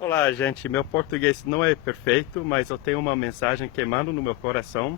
Olá, gente. Meu português não é perfeito, mas eu tenho uma mensagem queimando no meu coração.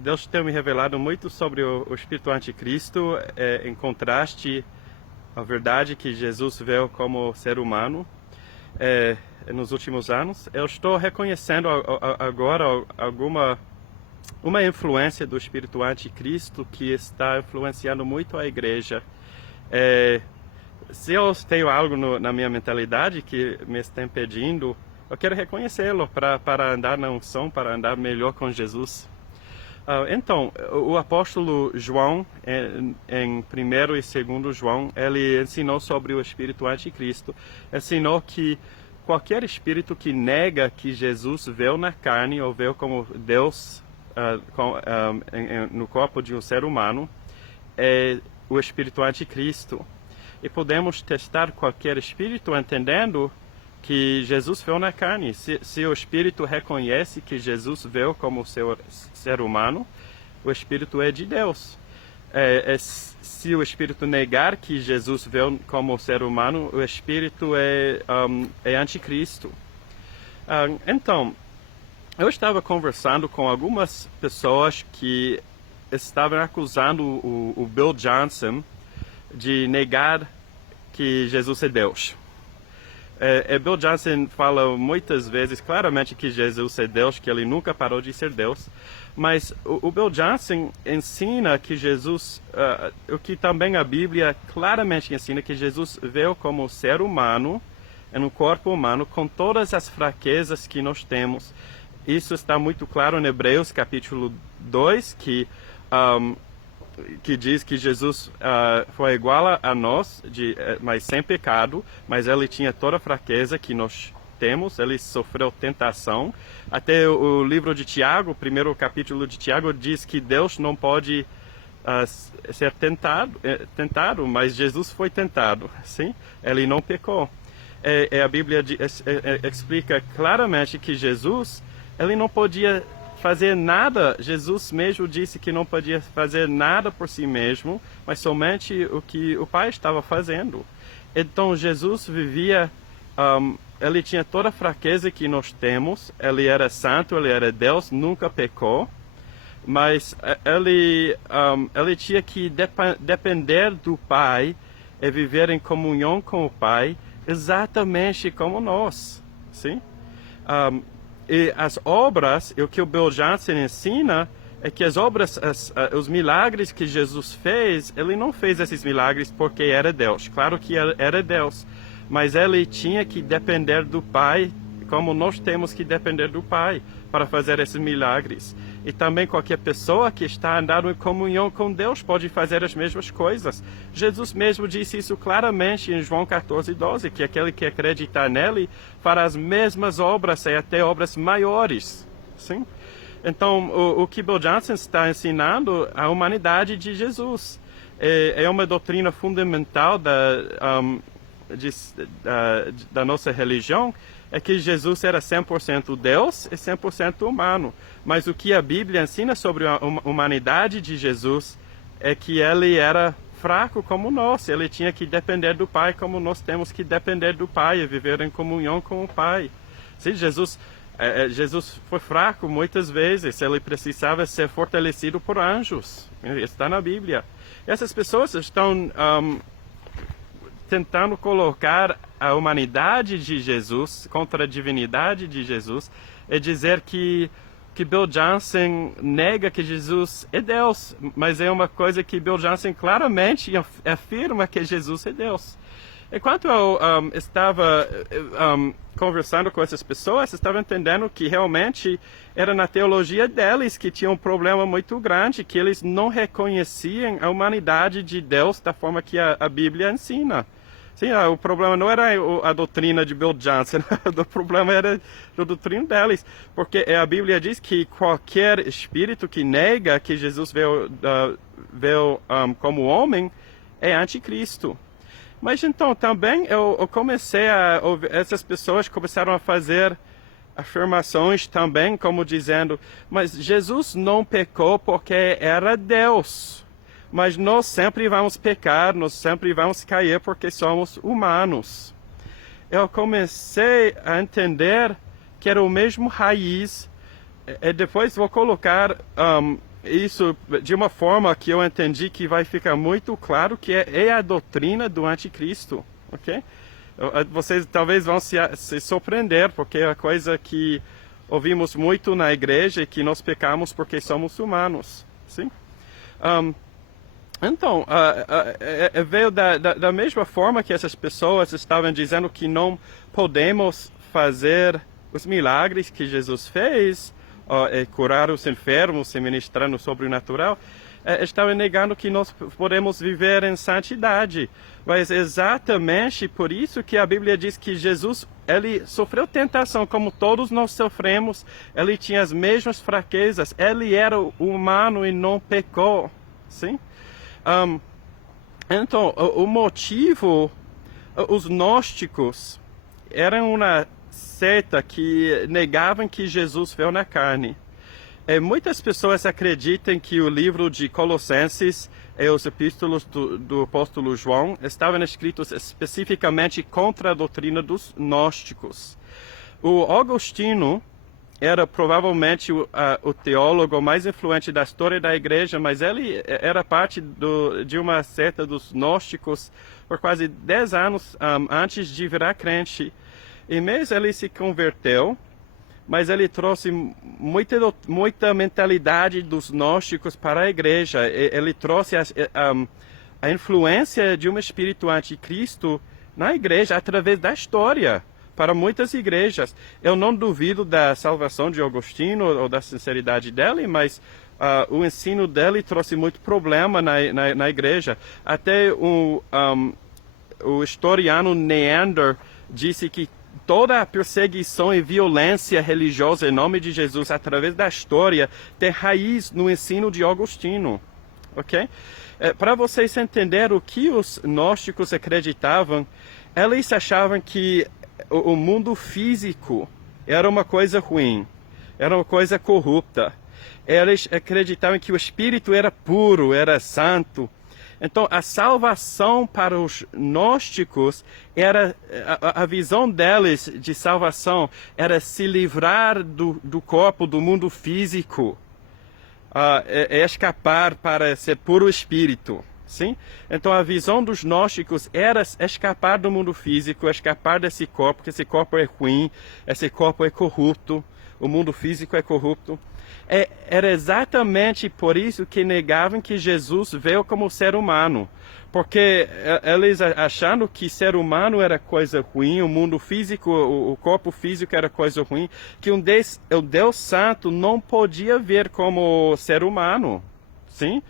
Deus tem me revelado muito sobre o espírito anticristo, em contraste à verdade que Jesus veio como ser humano nos últimos anos. Eu estou reconhecendo agora uma influência do espírito anticristo que está influenciando muito a igreja. É, Se eu tenho algo na minha mentalidade que me está impedindo, eu quero reconhecê-lo para andar na unção, para andar melhor com Jesus. Então, o apóstolo João, em 1º e 2º João, ele ensinou sobre o espírito anticristo. Ensinou que qualquer espírito que nega que Jesus veio na carne ou veio como Deus no corpo de um ser humano, é o espírito anticristo. E podemos testar qualquer espírito entendendo que Jesus veio na carne. Se o espírito reconhece que Jesus veio como ser humano, o espírito é de Deus. Se o espírito negar que Jesus veio como ser humano, o espírito é anticristo. Então, eu estava conversando com algumas pessoas que estavam acusando o Bill Johnson de negar que Jesus é Deus. Bill Johnson fala muitas vezes claramente que Jesus é Deus, que ele nunca parou de ser Deus, mas o Bill Johnson ensina que Jesus, o que também a Bíblia claramente ensina, que Jesus veio como ser humano, em um corpo humano, com todas as fraquezas que nós temos. Isso está muito claro em Hebreus capítulo 2, que diz que Jesus foi igual a nós, mas sem pecado, mas ele tinha toda a fraqueza que nós temos, ele sofreu tentação. Até o livro de Tiago, o primeiro capítulo de Tiago, diz que Deus não pode ser tentado, mas Jesus foi tentado, sim? Ele não pecou. A Bíblia explica claramente que Jesus, ele não podia fazer nada. Jesus mesmo disse que não podia fazer nada por si mesmo, mas somente o que o Pai estava fazendo. Então Jesus vivia, ele tinha toda a fraqueza que nós temos, ele era santo, ele era Deus, nunca pecou, mas ele tinha que depender do Pai e viver em comunhão com o Pai, exatamente como nós, sim? E as obras, o que o Bill Johnson ensina, é que as obras, os milagres que Jesus fez, ele não fez esses milagres porque era Deus. Claro que era Deus, mas ele tinha que depender do Pai, como nós temos que depender do Pai para fazer esses milagres. E também qualquer pessoa que está andando em comunhão com Deus pode fazer as mesmas coisas. Jesus mesmo disse isso claramente em João 14:12, que aquele que acreditar nele fará as mesmas obras e até obras maiores. Sim? Então, o que Bill Johnson está ensinando à humanidade de Jesus é uma doutrina fundamental da nossa religião, é que Jesus era 100% Deus e 100% humano. Mas o que a Bíblia ensina sobre a humanidade de Jesus é que ele era fraco como nós. Ele tinha que depender do Pai como nós temos que depender do Pai e viver em comunhão com o Pai. Sim, Jesus foi fraco muitas vezes. Ele precisava ser fortalecido por anjos. Está na Bíblia. Essas pessoas estão tentando colocar a humanidade de Jesus contra a divindade de Jesus e dizer que Bill Johnson nega que Jesus é Deus, mas é uma coisa que Bill Johnson claramente afirma, que Jesus é Deus. Enquanto eu estava conversando com essas pessoas, estava entendendo que realmente era na teologia deles que tinha um problema muito grande, que eles não reconheciam a humanidade de Deus da forma que a Bíblia ensina. Sim, o problema não era a doutrina de Bill Johnson, o problema era a doutrina deles, porque a Bíblia diz que qualquer espírito que nega que Jesus veio como homem é anticristo. Mas então também eu comecei a ouvir, essas pessoas começaram a fazer afirmações também, como dizendo, mas Jesus não pecou porque era Deus. Mas nós sempre vamos pecar, nós sempre vamos cair porque somos humanos. eu comecei a entender que era o mesmo raiz. E depois vou colocar isso de uma forma que eu entendi que vai ficar muito claro que é a doutrina do anticristo, ok? Vocês talvez vão se surpreender, porque é a coisa que ouvimos muito na igreja e que nós pecamos porque somos humanos, sim? Então, veio da mesma forma que essas pessoas estavam dizendo que não podemos fazer os milagres que Jesus fez, curar os enfermos e ministrar no sobrenatural, estavam negando que nós podemos viver em santidade. Mas exatamente por isso que a Bíblia diz que Jesus, ele sofreu tentação como todos nós sofremos, ele tinha as mesmas fraquezas, ele era humano e não pecou, sim? Então, o motivo, os gnósticos eram uma seita que negavam que Jesus veio na carne. Muitas pessoas acreditam que o livro de Colossenses e os epístolos do apóstolo João estavam escritos especificamente contra a doutrina dos gnósticos. O Agostinho era provavelmente o teólogo mais influente da história da igreja, mas ele era parte de uma seita dos gnósticos por quase 10 anos antes de virar crente. E mesmo ele se converteu, mas ele trouxe muita mentalidade dos gnósticos para a igreja. Ele trouxe a influência de um espírito anticristo na igreja através da história, para muitas igrejas. Eu não duvido da salvação de Agostinho ou da sinceridade dele, mas o ensino dele trouxe muito problema na igreja. Até o historiano Neander disse que toda a perseguição e violência religiosa em nome de Jesus através da história tem raiz no ensino de Agostinho, ok? Para vocês entenderem o que os gnósticos acreditavam, eles achavam que o mundo físico era uma coisa ruim, era uma coisa corrupta. Eles acreditavam que o espírito era puro, era santo. Então, a salvação para os gnósticos era, a visão deles de salvação era se livrar do corpo, do mundo físico, escapar para ser puro espírito, sim? Então, a visão dos gnósticos era escapar do mundo físico, escapar desse corpo, que esse corpo é ruim, esse corpo é corrupto, o mundo físico é corrupto. Era exatamente por isso que negavam que Jesus veio como ser humano. Porque eles achando que ser humano era coisa ruim, o mundo físico, o corpo físico era coisa ruim, que o Deus Santo não podia ver como ser humano. Sim?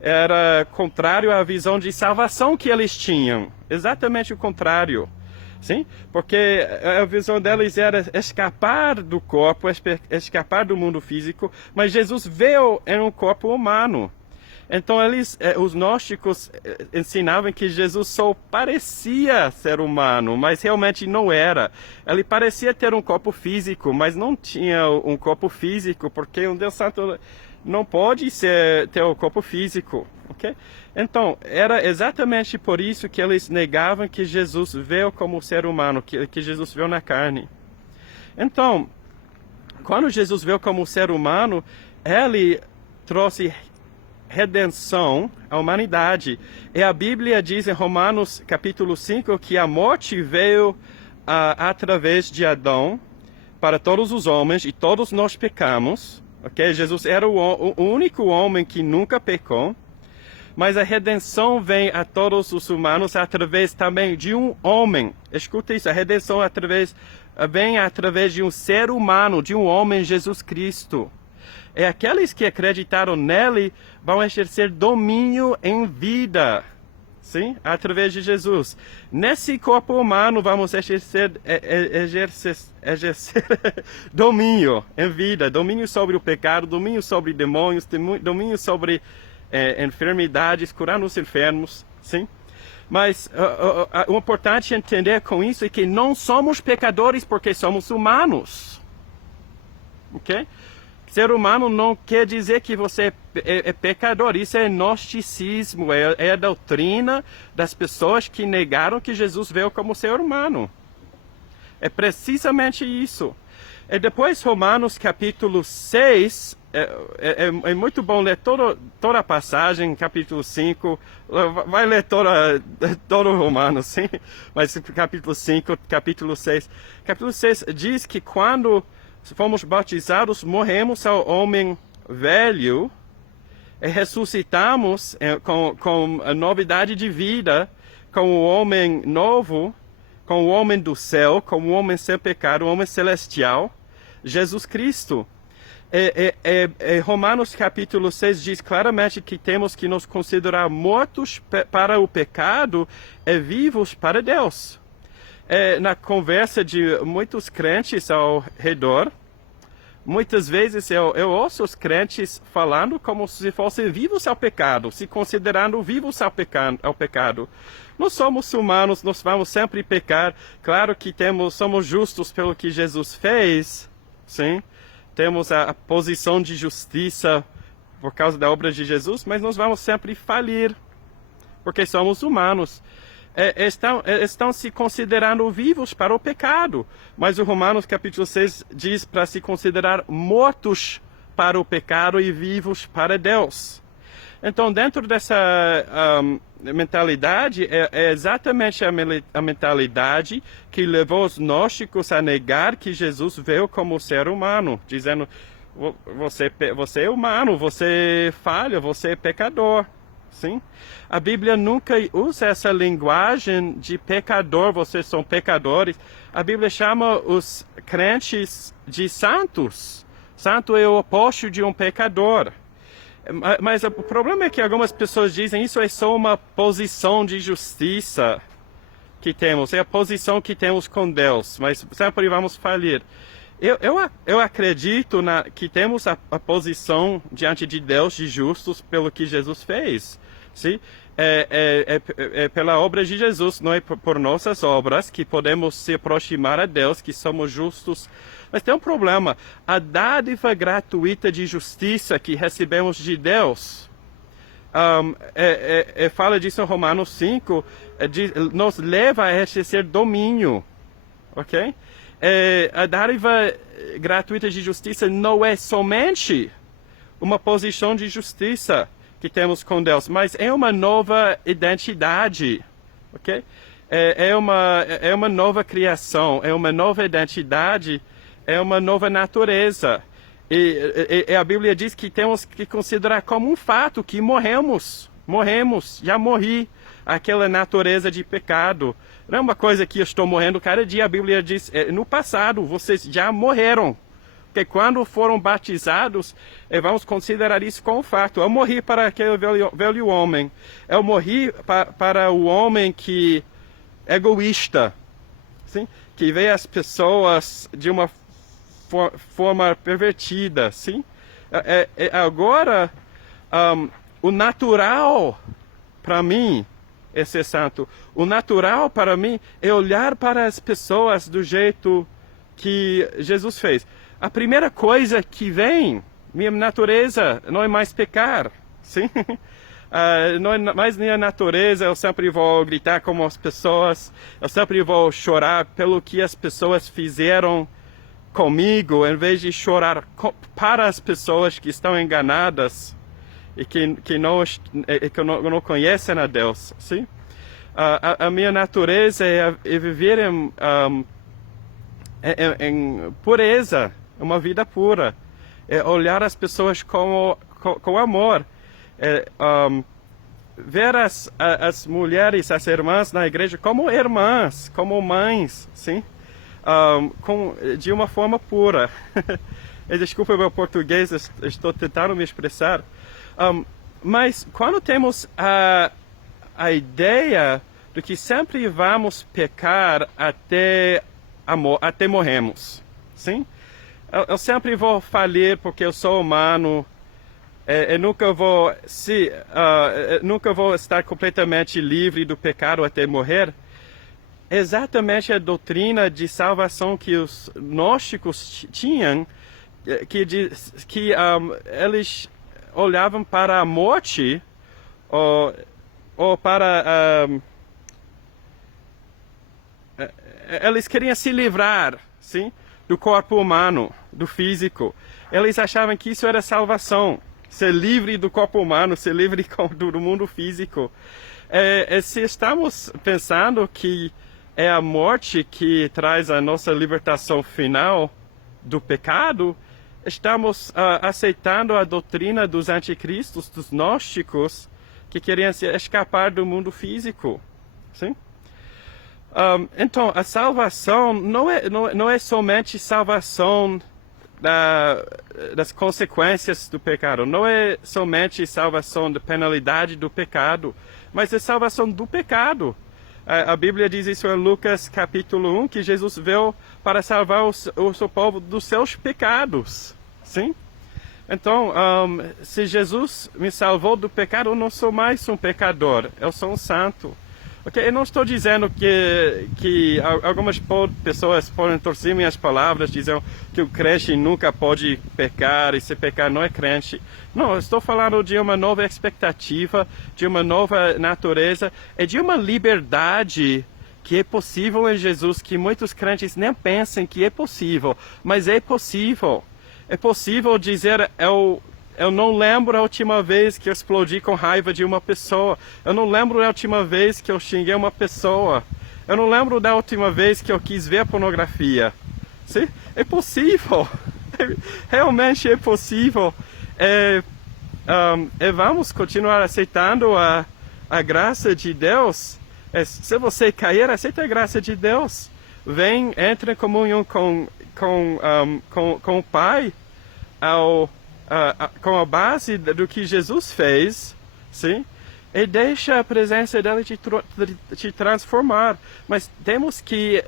Era contrário à visão de salvação que eles tinham. Exatamente o contrário. Sim? Porque a visão deles era escapar do corpo, escapar do mundo físico, mas Jesus veio em um corpo humano. Então os gnósticos ensinavam que Jesus só parecia ser humano, mas realmente não era. Ele parecia ter um corpo físico, mas não tinha um corpo físico, porque um Deus Santo não pode ter um corpo físico. Okay? Então, era exatamente por isso que eles negavam que Jesus veio como ser humano, que Jesus veio na carne. Então, quando Jesus veio como ser humano, ele trouxe redenção à humanidade. E a Bíblia diz em Romanos capítulo 5 que a morte veio através de Adão para todos os homens e todos nós pecamos. Okay? Jesus era o único homem que nunca pecou. Mas a redenção vem a todos os humanos através também de um homem. Escuta isso, a redenção vem através de um ser humano, de um homem, Jesus Cristo. E aqueles que acreditaram nele vão exercer domínio em vida, sim? Através de Jesus. Nesse corpo humano vamos exercer domínio em vida, domínio sobre o pecado, domínio sobre demônios, domínio sobre enfermidades, curar os enfermos, sim? Mas o importante entender com isso é que não somos pecadores porque somos humanos, ok? Ser humano não quer dizer que você é pecador, isso é gnosticismo, é a doutrina das pessoas que negaram que Jesus veio como ser humano, É precisamente isso. E depois Romanos capítulo 6, é muito bom ler toda a passagem, capítulo 5, vai ler todo Romanos, sim? Mas capítulo 5, capítulo 6. Capítulo 6 diz que quando fomos batizados, morremos ao homem velho e ressuscitamos com a novidade de vida, com o homem novo, com o homem do céu, com o homem sem pecado, o homem celestial, Jesus Cristo. Romanos capítulo 6 diz claramente que temos que nos considerar mortos para o pecado e vivos para Deus. Na conversa de muitos crentes ao redor, muitas vezes eu ouço os crentes falando como se fossem vivos ao pecado, se considerando vivos ao pecado. Nós somos humanos, nós vamos sempre pecar. Claro que somos justos pelo que Jesus fez, sim? Temos a posição de justiça por causa da obra de Jesus, mas nós vamos sempre falir, porque somos humanos. Estão se considerando vivos para o pecado, mas o Romanos capítulo 6 diz para se considerar mortos para o pecado e vivos para Deus. Então, dentro dessa mentalidade, é exatamente a mentalidade que levou os gnósticos a negar que Jesus veio como ser humano, dizendo, você é humano, você falha, você é pecador. Sim? A Bíblia nunca usa essa linguagem de pecador, vocês são pecadores. A Bíblia chama os crentes de santos. Santo é o oposto de um pecador. Mas o problema é que algumas pessoas dizem isso é só uma posição de justiça que temos, é a posição que temos com Deus, mas sempre vamos falir. Eu acredito que temos a posição diante de Deus de justos pelo que Jesus fez. Sim? É pela obra de Jesus, não é por nossas obras que podemos se aproximar a Deus, que somos justos. Mas tem um problema. A dádiva gratuita de justiça que recebemos de Deus, fala disso em Romanos 5, nos leva a exercer domínio. Ok? A dádiva gratuita de justiça não é somente uma posição de justiça que temos com Deus, mas é uma nova identidade, ok? É uma nova criação, é uma nova identidade, é uma nova natureza. E a Bíblia diz que temos que considerar como um fato que morremos, já morri, aquela natureza de pecado. Não é uma coisa que eu estou morrendo cada dia, a Bíblia diz, no passado vocês já morreram. Porque quando foram batizados, vamos considerar isso como um fato. Eu morri para aquele velho homem. Eu morri para o homem que é egoísta, sim? Que vê as pessoas de uma forma pervertida. Sim? Agora, o natural para mim é ser santo. O natural para mim é olhar para as pessoas do jeito que Jesus fez. A primeira coisa que vem, minha natureza, não é mais pecar, sim? Não é mais minha natureza, eu sempre vou gritar como as pessoas, eu sempre vou chorar pelo que as pessoas fizeram comigo, em vez de chorar para as pessoas que estão enganadas e que não conhecem a Deus, sim? A minha natureza é viver em pureza, uma vida pura, olhar as pessoas com amor, ver as mulheres, as irmãs na igreja como irmãs, como mães, sim? De uma forma pura. Desculpa meu português, estou tentando me expressar. Mas quando temos a ideia de que sempre vamos pecar até morremos, sim? Eu sempre vou falir porque eu sou humano. Eu nunca vou estar completamente livre do pecado até morrer. Exatamente a doutrina de salvação que os gnósticos tinham, que eles olhavam para a morte ou para eles queriam se livrar, sim, do corpo humano, do físico. Eles achavam que isso era salvação, ser livre do corpo humano, ser livre do mundo físico. Se estamos pensando que é a morte que traz a nossa libertação final do pecado, estamos aceitando a doutrina dos anticristos, dos gnósticos, que queriam escapar do mundo físico. Sim? Então, a salvação não é somente salvação das consequências do pecado, não é somente salvação da penalidade do pecado, mas é salvação do pecado. A Bíblia diz isso em Lucas capítulo 1, que Jesus veio para salvar o seu povo dos seus pecados. Sim? Então, se Jesus me salvou do pecado, eu não sou mais um pecador, eu sou um santo. Okay? Eu não estou dizendo que algumas pessoas podem torcer minhas palavras, dizendo que o crente nunca pode pecar e se pecar não é crente. Não, eu estou falando de uma nova expectativa, de uma nova natureza e de uma liberdade que é possível em Jesus, que muitos crentes nem pensam que é possível, mas é possível. É possível dizer, eu não lembro a última vez que eu explodi com raiva de uma pessoa. Eu não lembro a última vez que eu xinguei uma pessoa. Eu não lembro da última vez que eu quis ver pornografia. Sim? É possível. Realmente é possível. Vamos continuar aceitando a graça de Deus. Se você cair, aceita a graça de Deus. Vem, entra em comunhão com o Pai, com a base do que Jesus fez, sim? E deixa a presença dele te transformar. Mas temos que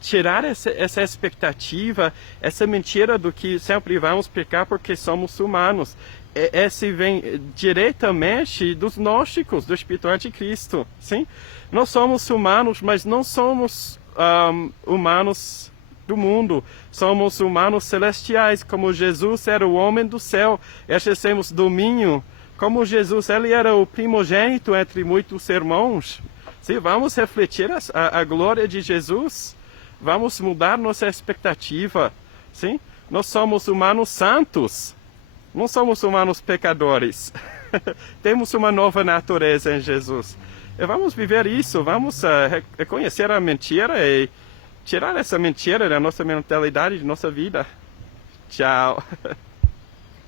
tirar essa expectativa, essa mentira do que sempre vamos pecar porque somos humanos. Esse vem diretamente dos gnósticos, do espírito anticristo, sim? Nós somos humanos, mas não somos humanos do mundo. Somos humanos celestiais, como Jesus era o homem do céu. Exercemos domínio, como Jesus, ele era o primogênito entre muitos irmãos. Sim, vamos refletir a glória de Jesus. Vamos mudar nossa expectativa. Sim? Nós somos humanos santos. Não somos humanos pecadores. Temos uma nova natureza em Jesus. E vamos viver isso. Vamos reconhecer a mentira e tirar essa mentira da nossa mentalidade, da nossa vida. Tchau.